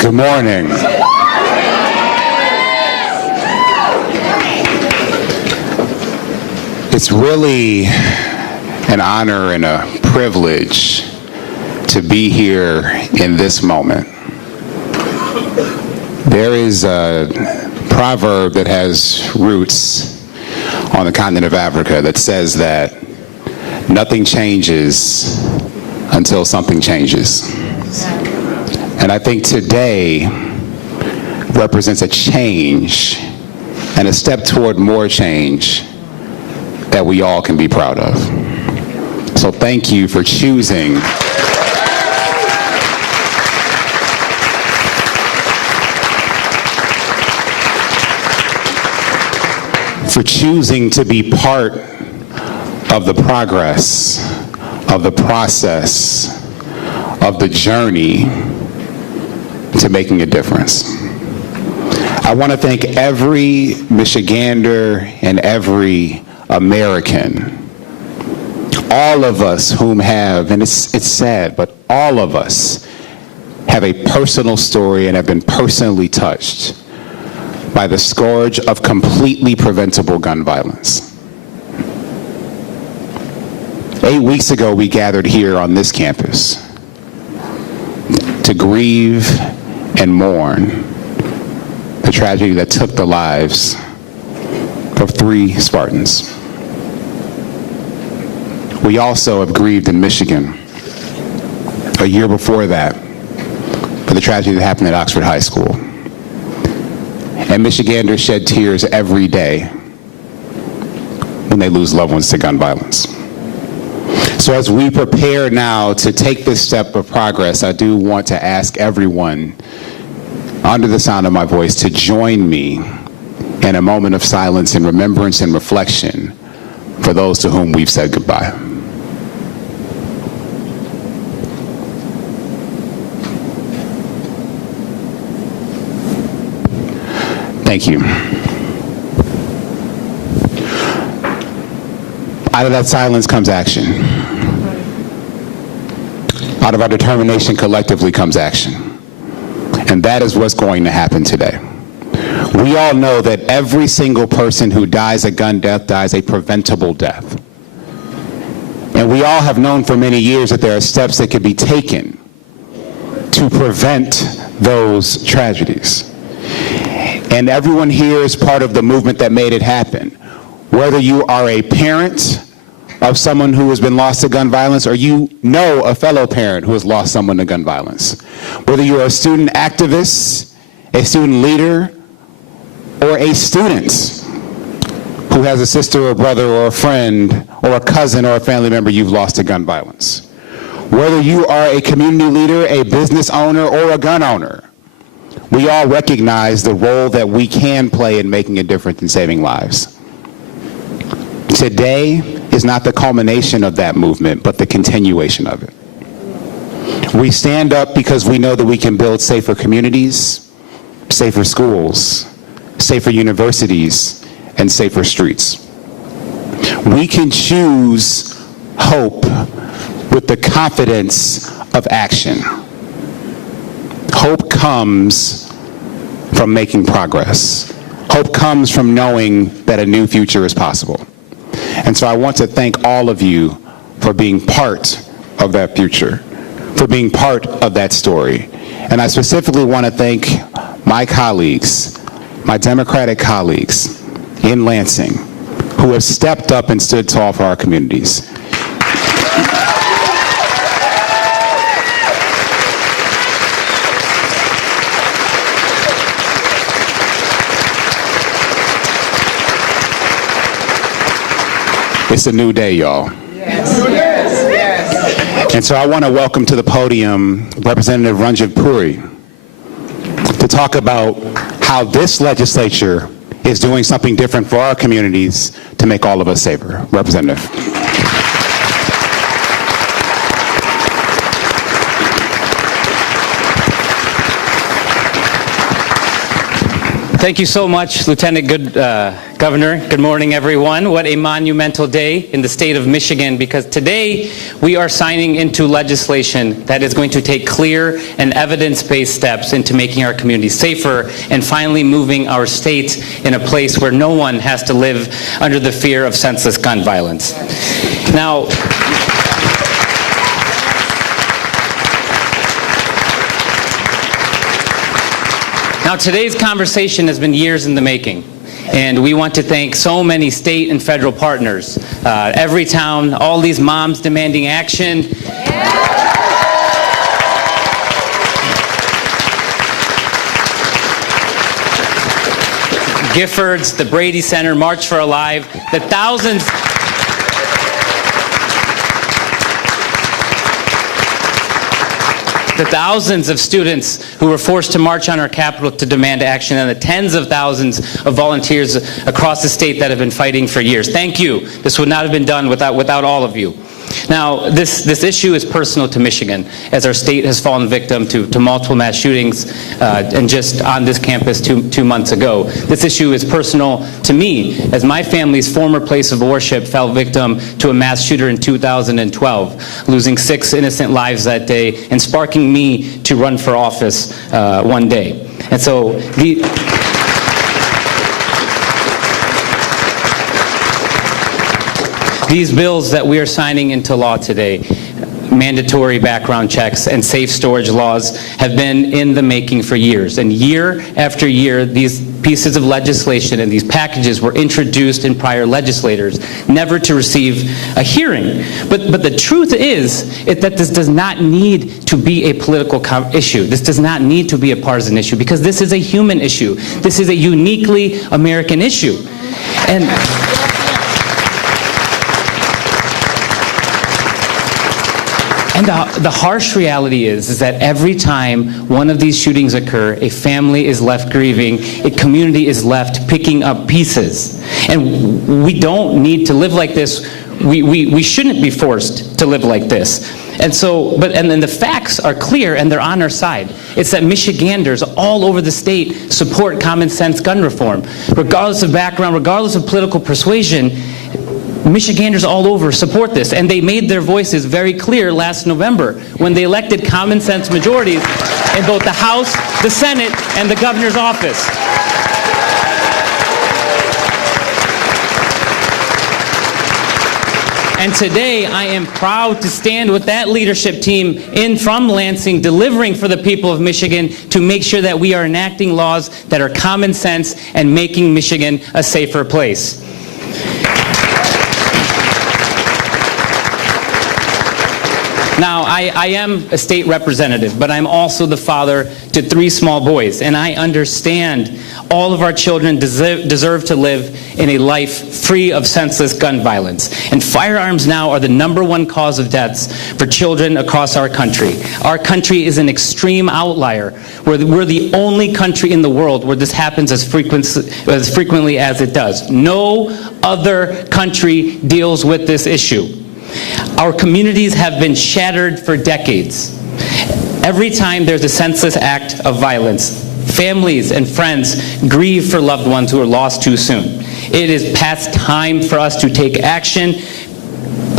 Good morning. It's really an honor and a privilege to be here in this moment. There is a proverb that has roots on the continent of Africa that says that nothing changes until something changes. And I think today represents a change and a step toward more change that we all can be proud of. So thank you for choosing to be part of the progress, of the process, of the journey to making a difference. I want to thank every Michigander and every American, all of us whom have, and it's sad, but all of us have a personal story and have been personally touched by the scourge of completely preventable gun violence. 8 weeks ago, we gathered here on this campus to grieve and mourn the tragedy that took the lives of 3 Spartans. We also have grieved in Michigan a year before that for the tragedy that happened at Oxford High School. And Michiganders shed tears every day when they lose loved ones to gun violence. So as we prepare now to take this step of progress, I do want to ask everyone under the sound of my voice to join me in a moment of silence and remembrance and reflection for those to whom we've said goodbye. Thank you. Out of that silence comes action. Out of our determination collectively comes action. And that is what's going to happen today. We all know that every single person who dies a gun death dies a preventable death. And we all have known for many years that there are steps that could be taken to prevent those tragedies. And everyone here is part of the movement that made it happen. Whether you are a parent of someone who has been lost to gun violence, or you know a fellow parent who has lost someone to gun violence. Whether you're a student activist, a student leader, or a student who has a sister or brother or a friend or a cousin or a family member you've lost to gun violence. Whether you are a community leader, a business owner, or a gun owner, we all recognize the role that we can play in making a difference in saving lives. Today is not the culmination of that movement, but the continuation of it. We stand up because we know that we can build safer communities, safer schools, safer universities, and safer streets. We can choose hope with the confidence of action. Hope comes from making progress. Hope comes from knowing that a new future is possible. And so I want to thank all of you for being part of that future, for being part of that story. And I specifically want to thank my colleagues, my Democratic colleagues in Lansing, who have stepped up and stood tall for our communities. It's a new day, y'all. Yes. Yes. Yes. And so I want to welcome to the podium Representative Ranjit Puri to talk about how this legislature is doing something different for our communities to make all of us safer. Representative. Thank you so much, Lieutenant Governor. Good morning, everyone. What a monumental day in the state of Michigan, because today we are signing into legislation that is going to take clear and evidence-based steps into making our communities safer and finally moving our state in a place where no one has to live under the fear of senseless gun violence. Now, today's conversation has been years in the making, and we want to thank so many state and federal partners. Every town, all these moms demanding action. Giffords, the Brady Center, March for Alive, the thousands of students who were forced to march on our Capitol to demand action, and the tens of thousands of volunteers across the state that have been fighting for years. Thank you. This would not have been done without all of you. Now, this issue is personal to Michigan, as our state has fallen victim to multiple mass shootings, and just on this campus two months ago. This issue is personal to me, as my family's former place of worship fell victim to a mass shooter in 2012, losing 6 innocent lives that day and sparking me to run for office one day. And so these bills that we are signing into law today, mandatory background checks and safe storage laws, have been in the making for years. And year after year, these pieces of legislation and these packages were introduced in prior legislators, never to receive a hearing. But the truth is that this does not need to be a political issue. This does not need to be a partisan issue, because this is a human issue. This is a uniquely American issue. And the harsh reality is that every time one of these shootings occur, a family is left grieving, a community is left picking up pieces. And we don't need to live like this. We shouldn't be forced to live like this. And then the facts are clear, and they're on our side. It's that Michiganders all over the state support common sense gun reform. Regardless of background, regardless of political persuasion, Michiganders all over support this, and they made their voices very clear last November when they elected common sense majorities in both the House, the Senate, and the governor's office. And today, I am proud to stand with that leadership team from Lansing, delivering for the people of Michigan to make sure that we are enacting laws that are common sense and making Michigan a safer place. Now, I am a state representative, but I'm also the father to 3 small boys, and I understand all of our children deserve to live in a life free of senseless gun violence. And firearms now are the #1 cause of deaths for children across our country. Our country is an extreme outlier, where we're the only country in the world where this happens as frequently as it does. No other country deals with this issue. Our communities have been shattered for decades. Every time there's a senseless act of violence, families and friends grieve for loved ones who are lost too soon. It is past time for us to take action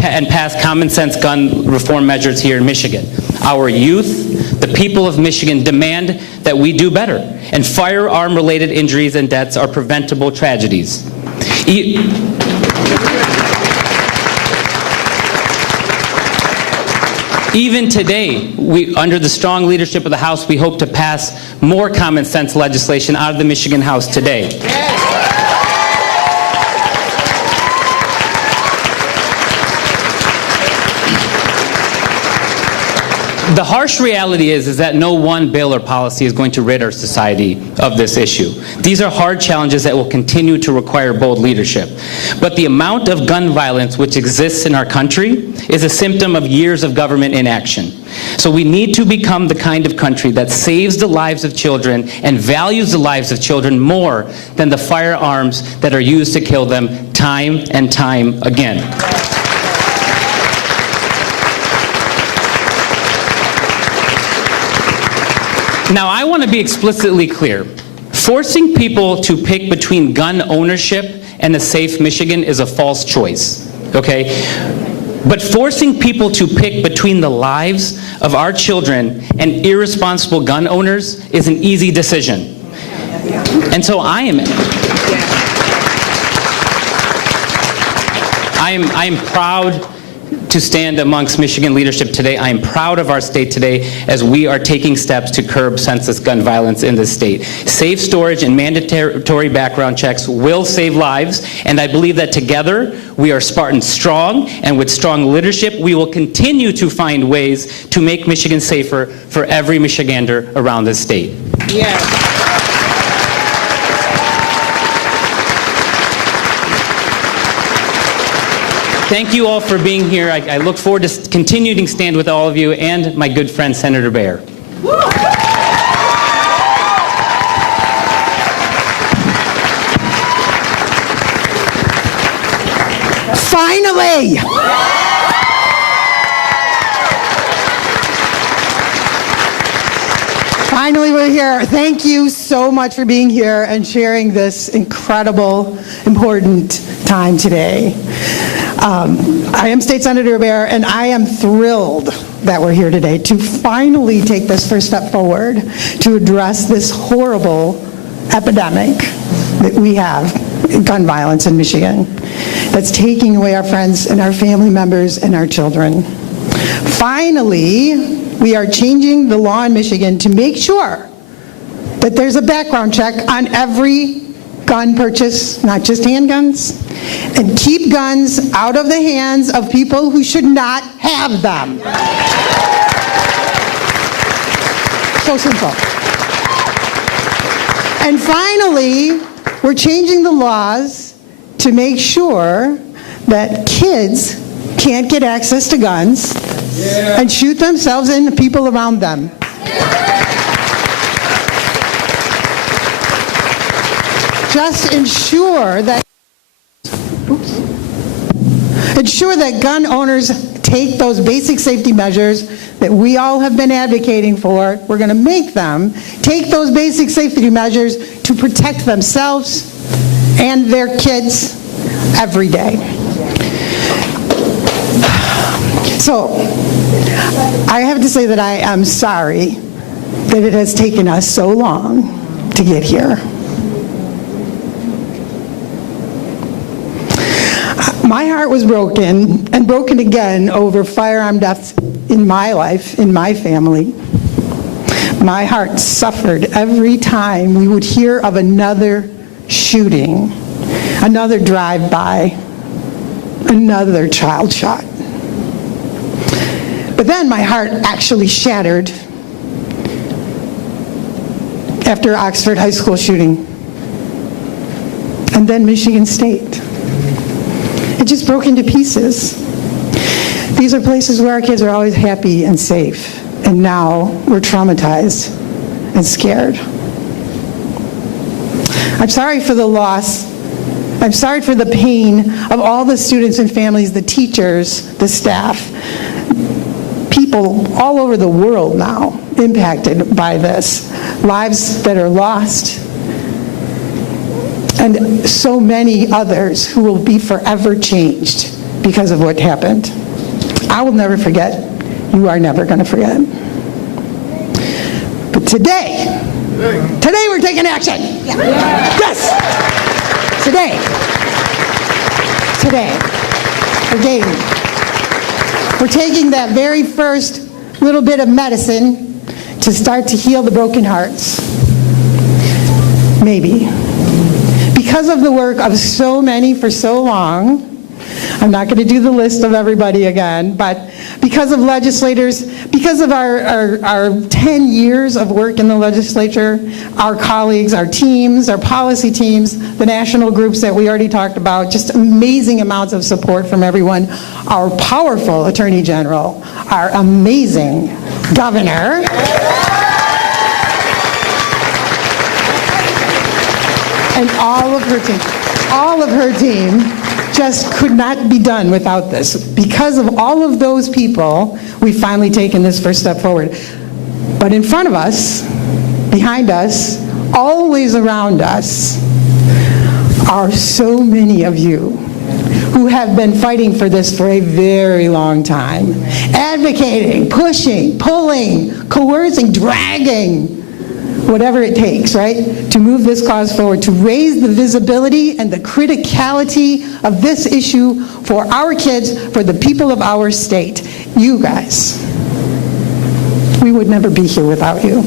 and pass common sense gun reform measures here in Michigan. Our youth, the people of Michigan, demand that we do better, and firearm-related injuries and deaths are preventable tragedies. Even today, under the strong leadership of the House, we hope to pass more common sense legislation out of the Michigan House today. The harsh reality is that no one bill or policy is going to rid our society of this issue. These are hard challenges that will continue to require bold leadership. But the amount of gun violence which exists in our country is a symptom of years of government inaction. So we need to become the kind of country that saves the lives of children and values the lives of children more than the firearms that are used to kill them time and time again. Now, I want to be explicitly clear. Forcing people to pick between gun ownership and a safe Michigan is a false choice, okay? But forcing people to pick between the lives of our children and irresponsible gun owners is an easy decision. And so I am proud to stand amongst Michigan leadership today. I am proud of our state today as we are taking steps to curb senseless gun violence in this state. Safe storage and mandatory background checks will save lives, and I believe that together we are Spartan strong, and with strong leadership we will continue to find ways to make Michigan safer for every Michigander around this state. Yes. Thank you all for being here. I look forward to continuing to stand with all of you and my good friend, Senator Baer. Finally! Finally, we're here. Thank you so much for being here and sharing this incredible, important time today. I am State Senator Baer, and I am thrilled that we're here today to finally take this first step forward to address this horrible epidemic that we have, gun violence in Michigan, that's taking away our friends and our family members and our children. Finally, we are changing the law in Michigan to make sure that there's a background check on every gun purchase, not just handguns, and keep guns out of the hands of people who should not have them. So simple. And finally, we're changing the laws to make sure that kids can't get access to guns and shoot themselves and the people around them. Just ensure that gun owners take those basic safety measures that we all have been advocating for. We're going to make them take those basic safety measures to protect themselves and their kids every day. So, I have to say that I am sorry that it has taken us so long to get here. My heart was broken, and broken again, over firearm deaths in my life, in my family. My heart suffered every time we would hear of another shooting, another drive-by, another child shot. But then my heart actually shattered after Oxford High School shooting, and then Michigan State. It just broke into pieces. These are places where our kids are always happy and safe, and now we're traumatized and scared. I'm sorry for the loss. I'm sorry for the pain of all the students and families, the teachers, the staff, people all over the world now impacted by this, lives that are lost, and so many others who will be forever changed because of what happened. I will never forget. You are never going to forget. But today we're taking action. Yes. Today, we're taking that very first little bit of medicine to start to heal the broken hearts. Maybe. Because of the work of so many for so long, I'm not going to do the list of everybody again, but because of legislators, because of our 10 years of work in the legislature, our colleagues, our teams, our policy teams, the national groups that we already talked about, just amazing amounts of support from everyone, our powerful Attorney General, our amazing governor, and all of her team just could not be done without this. Because of all of those people, we've finally taken this first step forward. But in front of us, behind us, always around us are so many of you who have been fighting for this for a very long time, advocating, pushing, pulling, coercing, dragging, whatever it takes, right, to move this cause forward, to raise the visibility and the criticality of this issue for our kids, for the people of our state. You guys, we would never be here without you.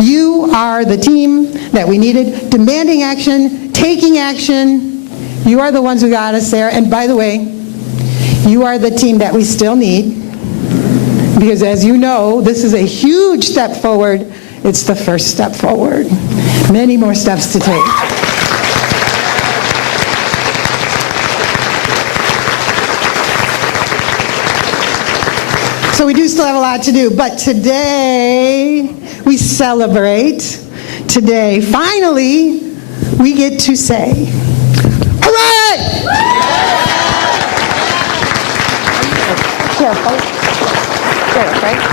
You are the team that we needed, demanding action, taking action. You are the ones who got us there. And by the way, you are the team that we still need, because as you know, this is a huge step forward. It's the first step forward. Many more steps to take. So we do still have a lot to do, but today we celebrate. Today, finally, we get to say, hooray! Sheriff, right?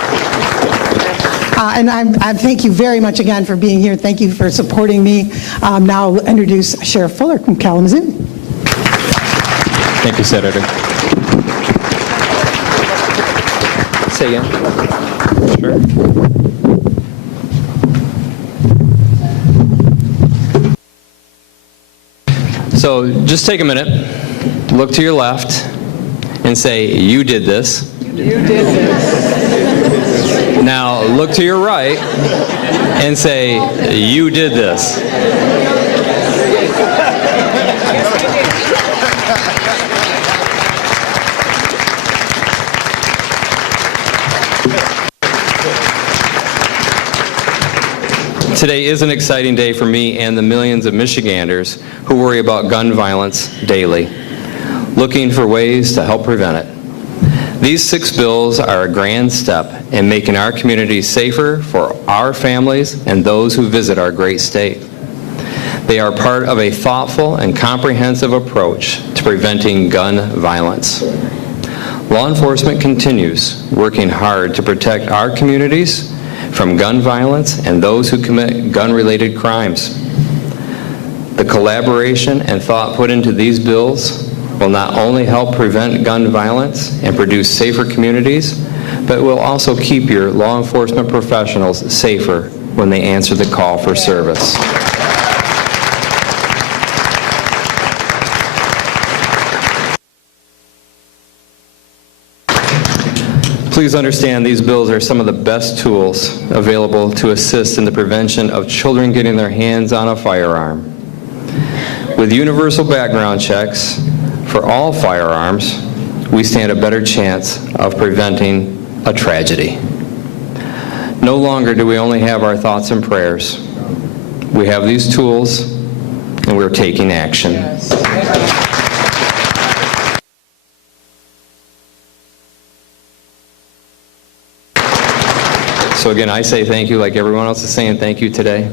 And I thank you very much again for being here. Thank you for supporting me. Now I'll introduce Sheriff Fuller from Kalamazoo. Thank you, Senator. Say again. Sure. So just take a minute, look to your left, and say, "You did this." You did this. Now look to your right and say, "You did this." Today is an exciting day for me and the millions of Michiganders who worry about gun violence daily, looking for ways to help prevent it. These 6 bills are a grand step in making our communities safer for our families and those who visit our great state. They are part of a thoughtful and comprehensive approach to preventing gun violence. Law enforcement continues working hard to protect our communities from gun violence and those who commit gun-related crimes. The collaboration and thought put into these bills will not only help prevent gun violence and produce safer communities, but will also keep your law enforcement professionals safer when they answer the call for service. Please understand these bills are some of the best tools available to assist in the prevention of children getting their hands on a firearm. With universal background checks for all firearms, we stand a better chance of preventing a tragedy. No longer do we only have our thoughts and prayers. We have these tools, and we're taking action. So again, I say thank you like everyone else is saying thank you today.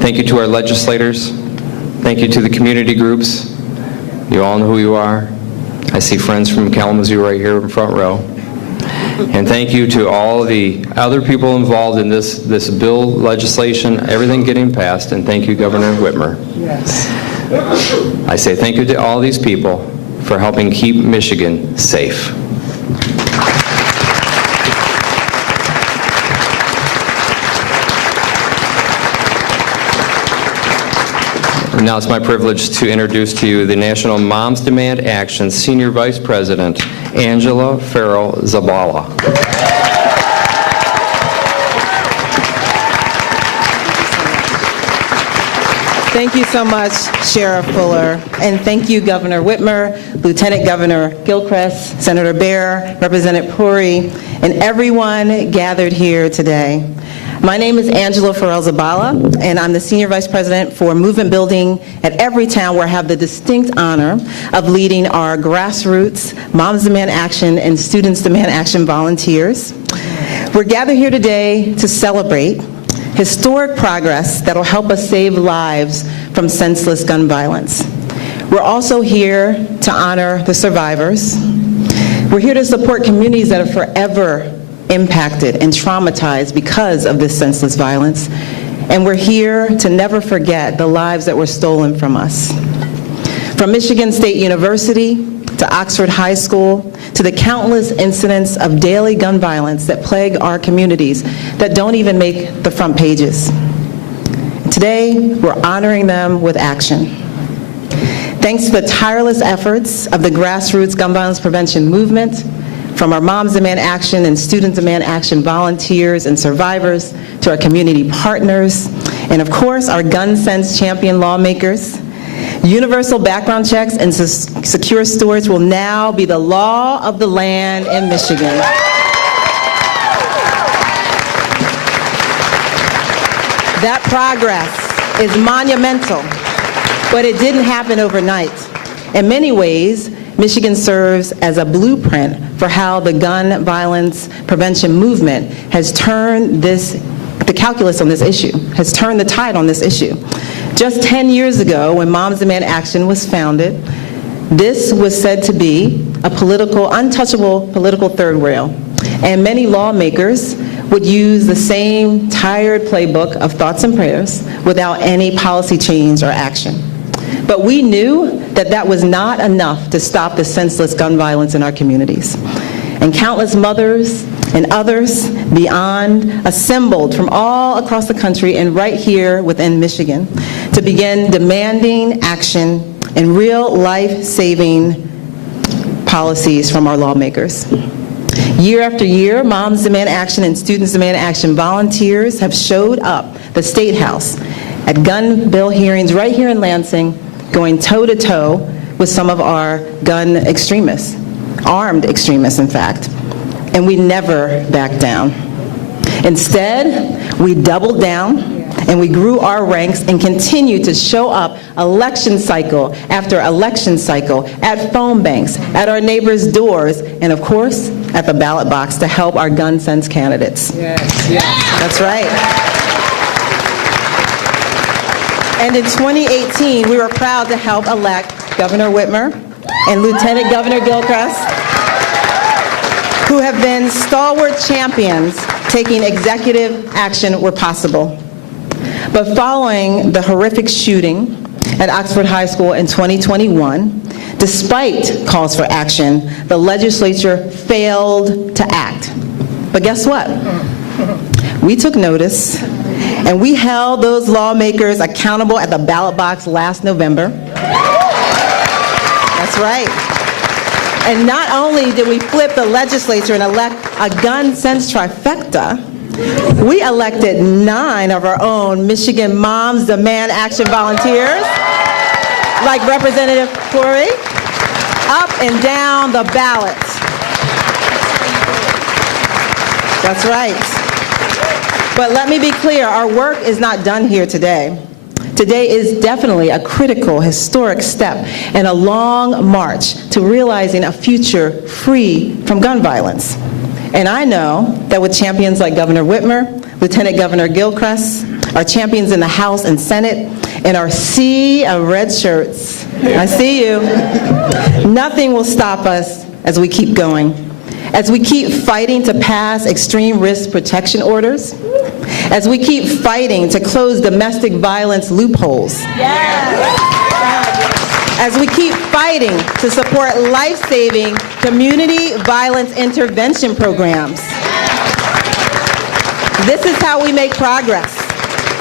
Thank you to our legislators. Thank you to the community groups. You all know who you are. I see friends from Kalamazoo right here in front row. And thank you to all the other people involved in this bill legislation, everything getting passed, and thank you, Governor Whitmer. Yes. I say thank you to all these people for helping keep Michigan safe. Now it's my privilege to introduce to you the National Moms Demand Action Senior Vice President, Angela Farrell-Zabala. Thank you so much, Sheriff Fuller, and thank you, Governor Whitmer, Lieutenant Governor Gilchrist, Senator Baer, Representative Puri, and everyone gathered here today. My name is Angela Farrell-Zabala, and I'm the Senior Vice President for Movement Building at Everytown, where I have the distinct honor of leading our grassroots Moms Demand Action and Students Demand Action volunteers. We're gathered here today to celebrate historic progress that will help us save lives from senseless gun violence. We're also here to honor the survivors. We're here to support communities that are forever impacted and traumatized because of this senseless violence. And we're here to never forget the lives that were stolen from us. From Michigan State University to Oxford High School to the countless incidents of daily gun violence that plague our communities that don't even make the front pages. Today, we're honoring them with action. Thanks to the tireless efforts of the grassroots gun violence prevention movement, from our Moms Demand Action and Student Demand Action volunteers and survivors to our community partners, and of course, our gun sense champion lawmakers, universal background checks and secure storage will now be the law of the land in Michigan. That progress is monumental, but it didn't happen overnight. In many ways, Michigan serves as a blueprint for how the gun violence prevention movement has turned the calculus on this issue, has turned the tide on this issue. Just 10 years ago, when Moms Demand Action was founded, this was said to be a untouchable political third rail. And many lawmakers would use the same tired playbook of thoughts and prayers without any policy change or action. But we knew that that was not enough to stop the senseless gun violence in our communities. And countless mothers and others beyond assembled from all across the country and right here within Michigan to begin demanding action and real life-saving policies from our lawmakers. Year after year, Moms Demand Action and Students Demand Action volunteers have showed up the State House at gun bill hearings right here in Lansing, going toe-to-toe with some of our gun extremists, armed extremists, in fact, and we never backed down. Instead, we doubled down and we grew our ranks and continue to show up election cycle after election cycle at phone banks, at our neighbors' doors, and of course, at the ballot box to help our gun sense candidates. Yes, yes. That's right. And in 2018, we were proud to help elect Governor Whitmer and Lieutenant Governor Gilchrist, who have been stalwart champions taking executive action where possible. But following the horrific shooting at Oxford High School in 2021, despite calls for action, the legislature failed to act. But guess what? We took notice, and we held those lawmakers accountable at the ballot box last November. That's right. And not only did we flip the legislature and elect a gun sense trifecta, we elected 9 of our own Michigan Moms Demand Action volunteers, like Representative Corey, up and down the ballot. That's right. But let me be clear, our work is not done here today. Today is definitely a critical, historic step and a long march to realizing a future free from gun violence. And I know that with champions like Governor Whitmer, Lieutenant Governor Gilchrist, our champions in the House and Senate, and our sea of red shirts, I see you, nothing will stop us as we keep going. As we keep fighting to pass extreme risk protection orders, as we keep fighting to close domestic violence loopholes, as we keep fighting to support life-saving community violence intervention programs. This is how we make progress.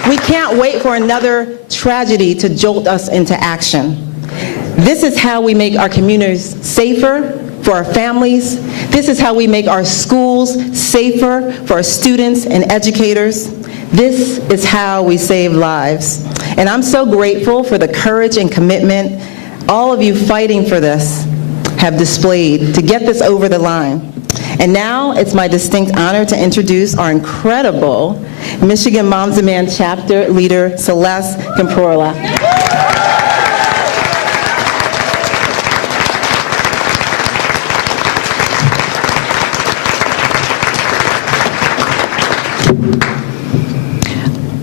We can't wait for another tragedy to jolt us into action. This is how we make our communities safer for our families. This is how we make our schools safer for our students and educators. This is how we save lives. And I'm so grateful for the courage and commitment all of you fighting for this have displayed to get this over the line. And now it's my distinct honor to introduce our incredible Michigan Moms Demand chapter leader, Celeste Camprola.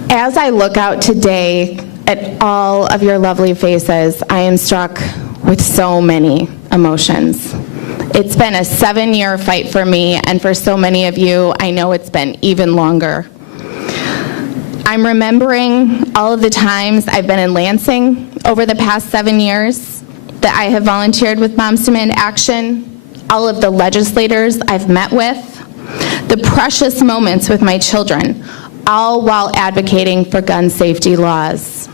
As I look out today at all of your lovely faces, I am struck with so many emotions. It's been a 7-year fight for me, and for so many of you, I know it's been even longer. I'm remembering all of the times I've been in Lansing over the past 7 years that I have volunteered with Moms Demand Action, all of the legislators I've met with, the precious moments with my children, all while advocating for gun safety laws.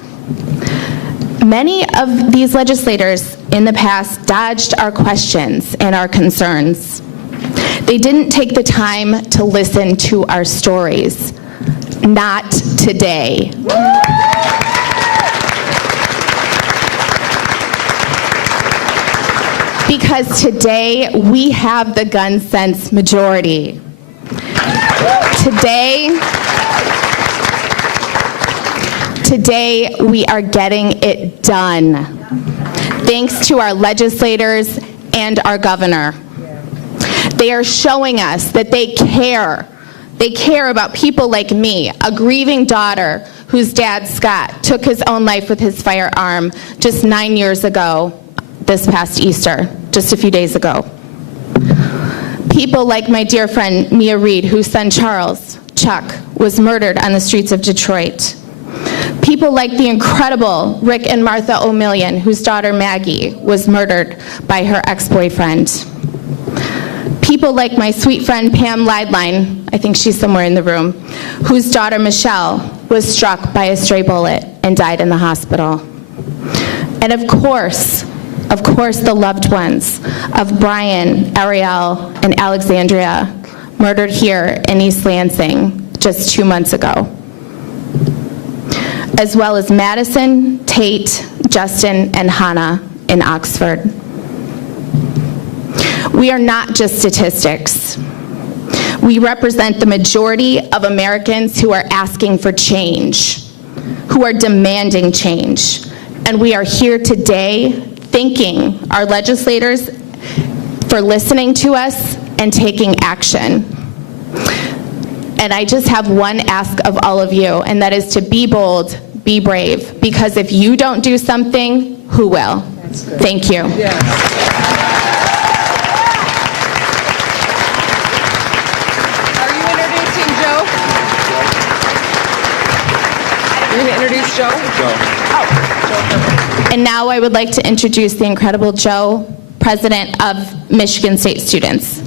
Many of these legislators in the past dodged our questions and our concerns. They didn't take the time to listen to our stories. Not today. Because today we have the gun sense majority. Today we are getting it done, thanks to our legislators and our governor. They are showing us that they care. They care about people like me, a grieving daughter whose dad, Scott, took his own life with his firearm just 9 years ago, this past Easter, just a few days ago. People like my dear friend Mia Reed, whose son Charles, Chuck, was murdered on the streets of Detroit. People like the incredible Rick and Martha O'Million, whose daughter Maggie was murdered by her ex-boyfriend. People like my sweet friend Pam Lideline, I think she's somewhere in the room, whose daughter Michelle was struck by a stray bullet and died in the hospital. And of course, the loved ones of Brian, Ariel, and Alexandria, murdered here in East Lansing just 2 months ago. As well as Madison, Tate, Justin, and Hannah in Oxford. We are not just statistics. We represent the majority of Americans who are asking for change, who are demanding change. And we are here today thanking our legislators for listening to us and taking action. And I just have one ask of all of you, and that is to be bold, be brave, because if you don't do something, who will? Thank you. Are you introducing Joe? You're going to introduce Joe? And now I would like to introduce the incredible Joe, President of Michigan State Students.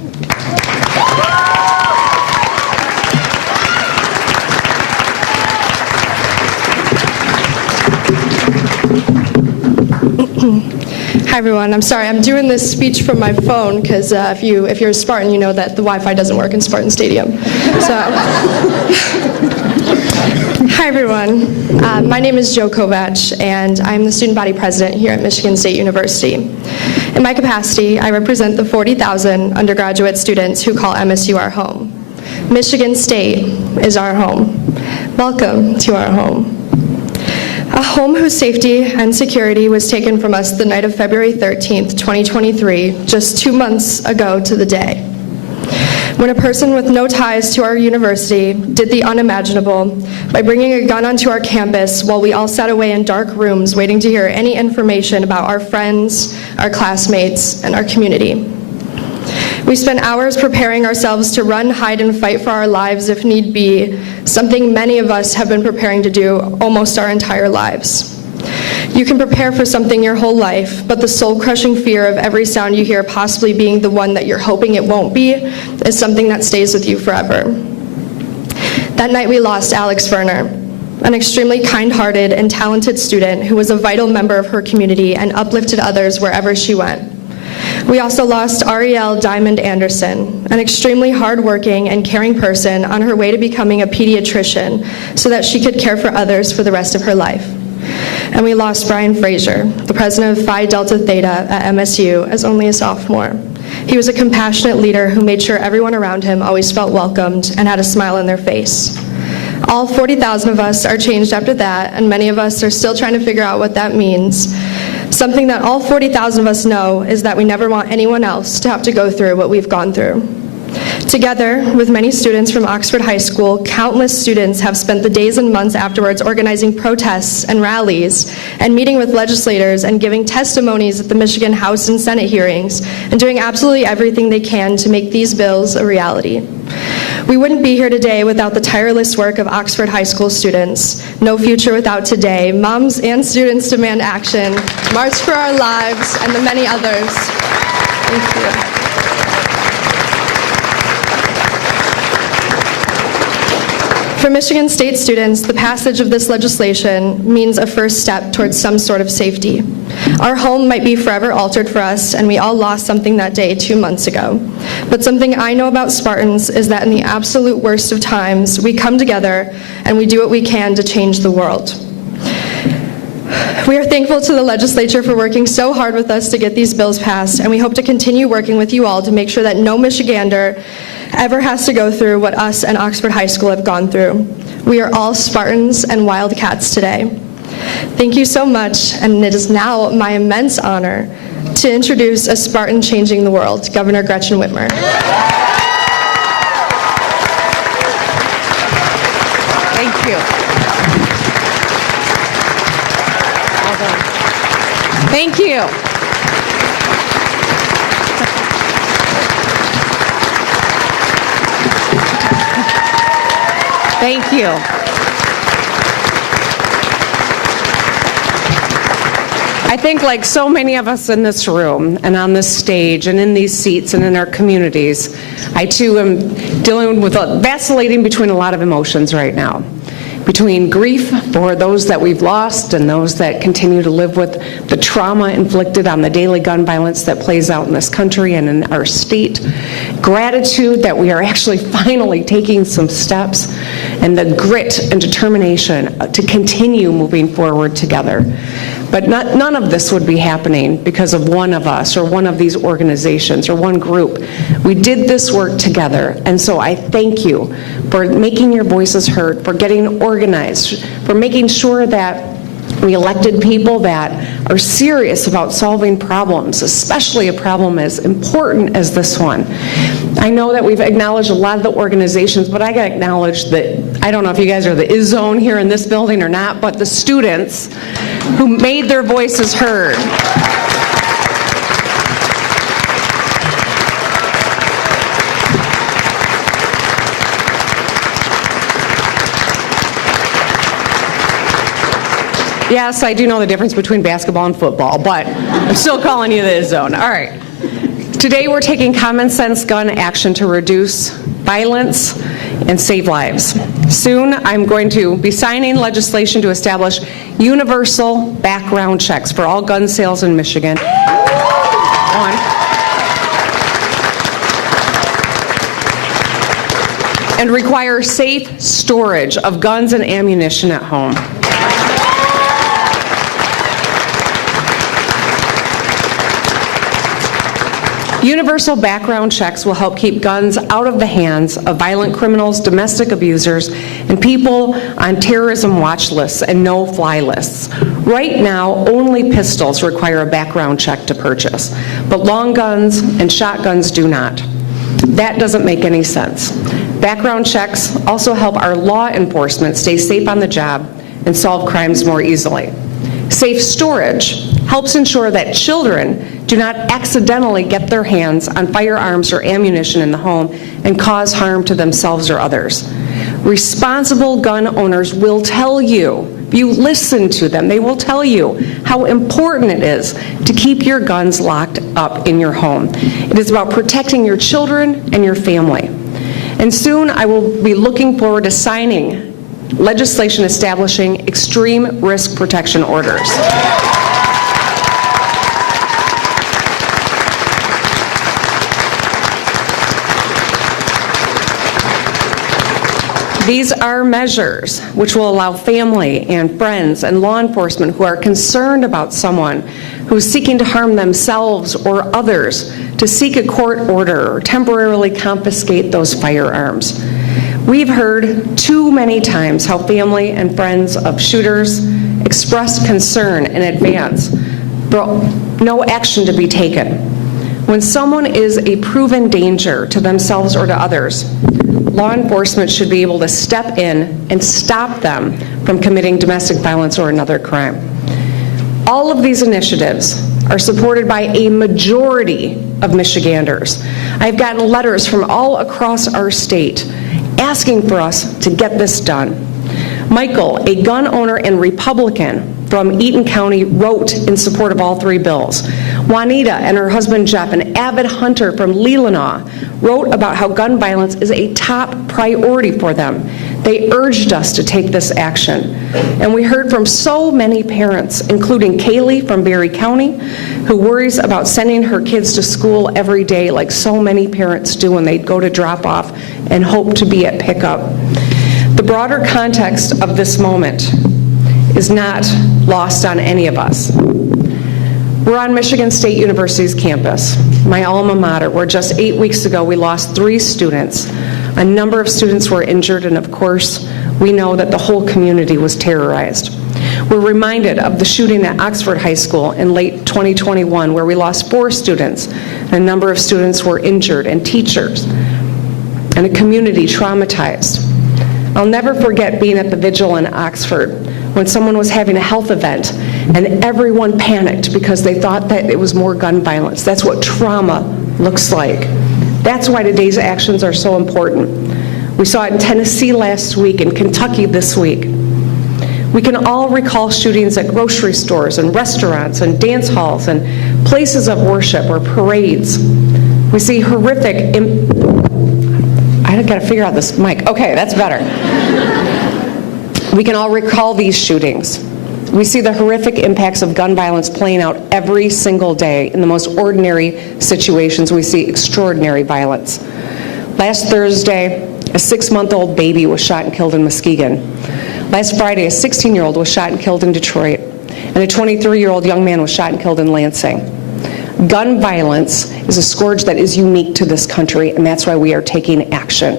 Hi everyone, I'm sorry, I'm doing this speech from my phone because if you're a Spartan, you know that the Wi-Fi doesn't work in Spartan Stadium. So, hi everyone, my name is Joe Kovach and I'm the student body president here at Michigan State University. In my capacity, I represent the 40,000 undergraduate students who call MSU our home. Michigan State is our home. Welcome to our home. A home whose safety and security was taken from us the night of February 13th, 2023, just 2 months ago to the day, when a person with no ties to our university did the unimaginable by bringing a gun onto our campus while we all sat away in dark rooms waiting to hear any information about our friends, our classmates, and our community. We spent hours preparing ourselves to run, hide, and fight for our lives if need be, something many of us have been preparing to do almost our entire lives. You can prepare for something your whole life, but the soul-crushing fear of every sound you hear possibly being the one that you're hoping it won't be is something that stays with you forever. That night we lost Alex Verner, an extremely kind-hearted and talented student who was a vital member of her community and uplifted others wherever she went. We also lost Ariel Diamond Anderson, an extremely hardworking and caring person on her way to becoming a pediatrician so that she could care for others for the rest of her life. And we lost Brian Frazier, the president of Phi Delta Theta at MSU, as only a sophomore. He was a compassionate leader who made sure everyone around him always felt welcomed and had a smile on their face. All 40,000 of us are changed after that, and many of us are still trying to figure out what that means. Something that all 40,000 of us know is that we never want anyone else to have to go through what we've gone through. Together with many students from Oxford High School, countless students have spent the days and months afterwards organizing protests and rallies and meeting with legislators and giving testimonies at the Michigan House and Senate hearings and doing absolutely everything they can to make these bills a reality. We wouldn't be here today without the tireless work of Oxford High School students. No future without today. Moms and students demand action. March for Our Lives, and the many others. Thank you. For Michigan State students, the passage of this legislation means a first step towards some sort of safety. Our home might be forever altered for us, and we all lost something that day 2 months ago. But something I know about Spartans is that in the absolute worst of times, we come together and we do what we can to change the world. We are thankful to the legislature for working so hard with us to get these bills passed, and we hope to continue working with you all to make sure that no Michigander ever has to go through what us and Oxford High School have gone through. We are all Spartans and Wildcats today. Thank you so much, and it is now my immense honor to introduce a Spartan changing the world, Governor Gretchen Whitmer. Thank you. Well done. Thank you. Thank you. I think like so many of us in this room and on this stage and in these seats and in our communities, I too am dealing with vacillating between a lot of emotions right now. Between grief for those that we've lost and those that continue to live with the trauma inflicted on the daily gun violence that plays out in this country and in our state. Gratitude that we are actually finally taking some steps, and the grit and determination to continue moving forward together. But none of this would be happening because of one of us or one of these organizations or one group. We did this work together, and so I thank you for making your voices heard, for getting organized, for making sure that we elected people that are serious about solving problems, especially a problem as important as this one. I know that we've acknowledged a lot of the organizations, but I got to acknowledge that, I don't know if you guys are the IS-Zone here in this building or not, but the students who made their voices heard. Yes, I do know the difference between basketball and football, but I'm still calling you the IS-Zone. All right. Today we're taking common sense gun action to reduce violence and save lives. Soon I'm going to be signing legislation to establish universal background checks for all gun sales in Michigan. And require safe storage of guns and ammunition at home. Universal background checks will help keep guns out of the hands of violent criminals, domestic abusers, and people on terrorism watch lists and no-fly lists. Right now, only pistols require a background check to purchase, but long guns and shotguns do not. That doesn't make any sense. Background checks also help our law enforcement stay safe on the job and solve crimes more easily. Safe storage helps ensure that children do not accidentally get their hands on firearms or ammunition in the home and cause harm to themselves or others. Responsible gun owners will tell you, if you listen to them, they will tell you how important it is to keep your guns locked up in your home. It is about protecting your children and your family. And soon I will be looking forward to signing legislation establishing extreme risk protection orders. These are measures which will allow family and friends and law enforcement who are concerned about someone who's seeking to harm themselves or others to seek a court order or temporarily confiscate those firearms. We've heard too many times how family and friends of shooters expressed concern in advance, but no action to be taken. When someone is a proven danger to themselves or to others, law enforcement should be able to step in and stop them from committing domestic violence or another crime. All of these initiatives are supported by a majority of Michiganders. I've gotten letters from all across our state asking for us to get this done. Michael, a gun owner and Republican from Eaton County, wrote in support of all three bills. Juanita and her husband Jeff, an avid hunter from Leelanau, wrote about how gun violence is a top priority for them. They urged us to take this action. And we heard from so many parents, including Kaylee from Berry County, who worries about sending her kids to school every day like so many parents do when they go to drop off and hope to be at pickup. The broader context of this moment is not lost on any of us. We're on Michigan State University's campus, my alma mater, where just 8 weeks ago we lost 3 students. A number of students were injured, and of course, we know that the whole community was terrorized. We're reminded of the shooting at Oxford High School in late 2021, where we lost 4 students. A number of students were injured, and teachers, and a community traumatized. I'll never forget being at the vigil in Oxford when someone was having a health event and everyone panicked because they thought that it was more gun violence. That's what trauma looks like. That's why today's actions are so important. We saw it in Tennessee last week, in Kentucky this week. We can all recall shootings at grocery stores and restaurants and dance halls and places of worship or parades. We see horrific I gotta figure out this mic. Okay, that's better. We can all recall these shootings. We see the horrific impacts of gun violence playing out every single day. In the most ordinary situations, we see extraordinary violence. Last Thursday, a 6-month-old baby was shot and killed in Muskegon. Last Friday, a 16-year-old was shot and killed in Detroit. And a 23-year-old young man was shot and killed in Lansing. Gun violence is a scourge that is unique to this country, and that's why we are taking action.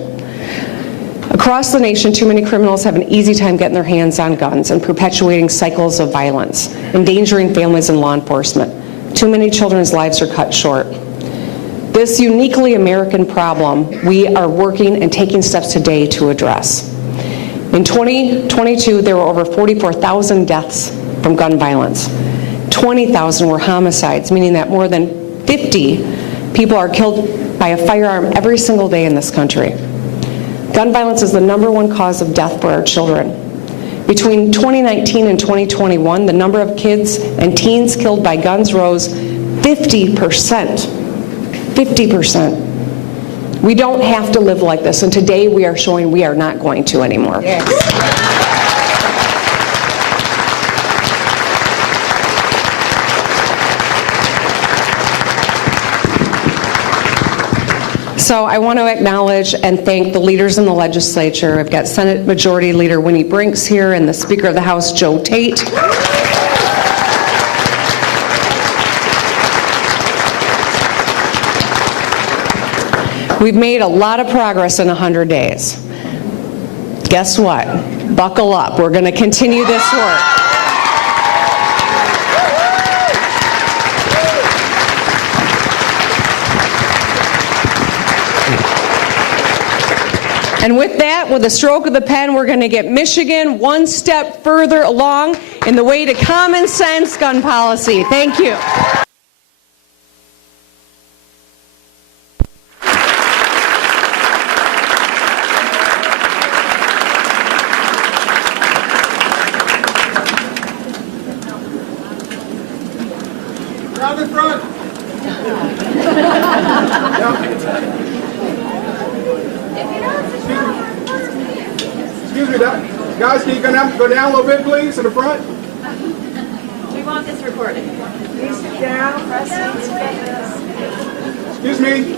Across the nation, too many criminals have an easy time getting their hands on guns and perpetuating cycles of violence, endangering families and law enforcement. Too many children's lives are cut short. This uniquely American problem, we are working and taking steps today to address. In 2022, there were over 44,000 deaths from gun violence. 20,000 were homicides, meaning that more than 50 people are killed by a firearm every single day in this country. Gun violence is the #1 cause of death for our children. Between 2019 and 2021, the number of kids and teens killed by guns rose 50%. 50%. We don't have to live like this, and today we are showing we are not going to anymore. Yes. So I want to acknowledge and thank the leaders in the legislature. I've got Senate Majority Leader Winnie Brinks here and the Speaker of the House, Joe Tate. We've made a lot of progress in 100 days. Guess what? Buckle up. We're going to continue this work. And with that, with a stroke of the pen, we're going to get Michigan one step further along in the way to common sense gun policy. Thank you. Down in front. Excuse me, guys, can you go down a little bit, please, to the front? We want this recorded. Please sit down. Excuse me.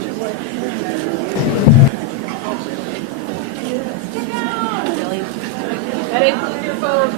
That includes your phone.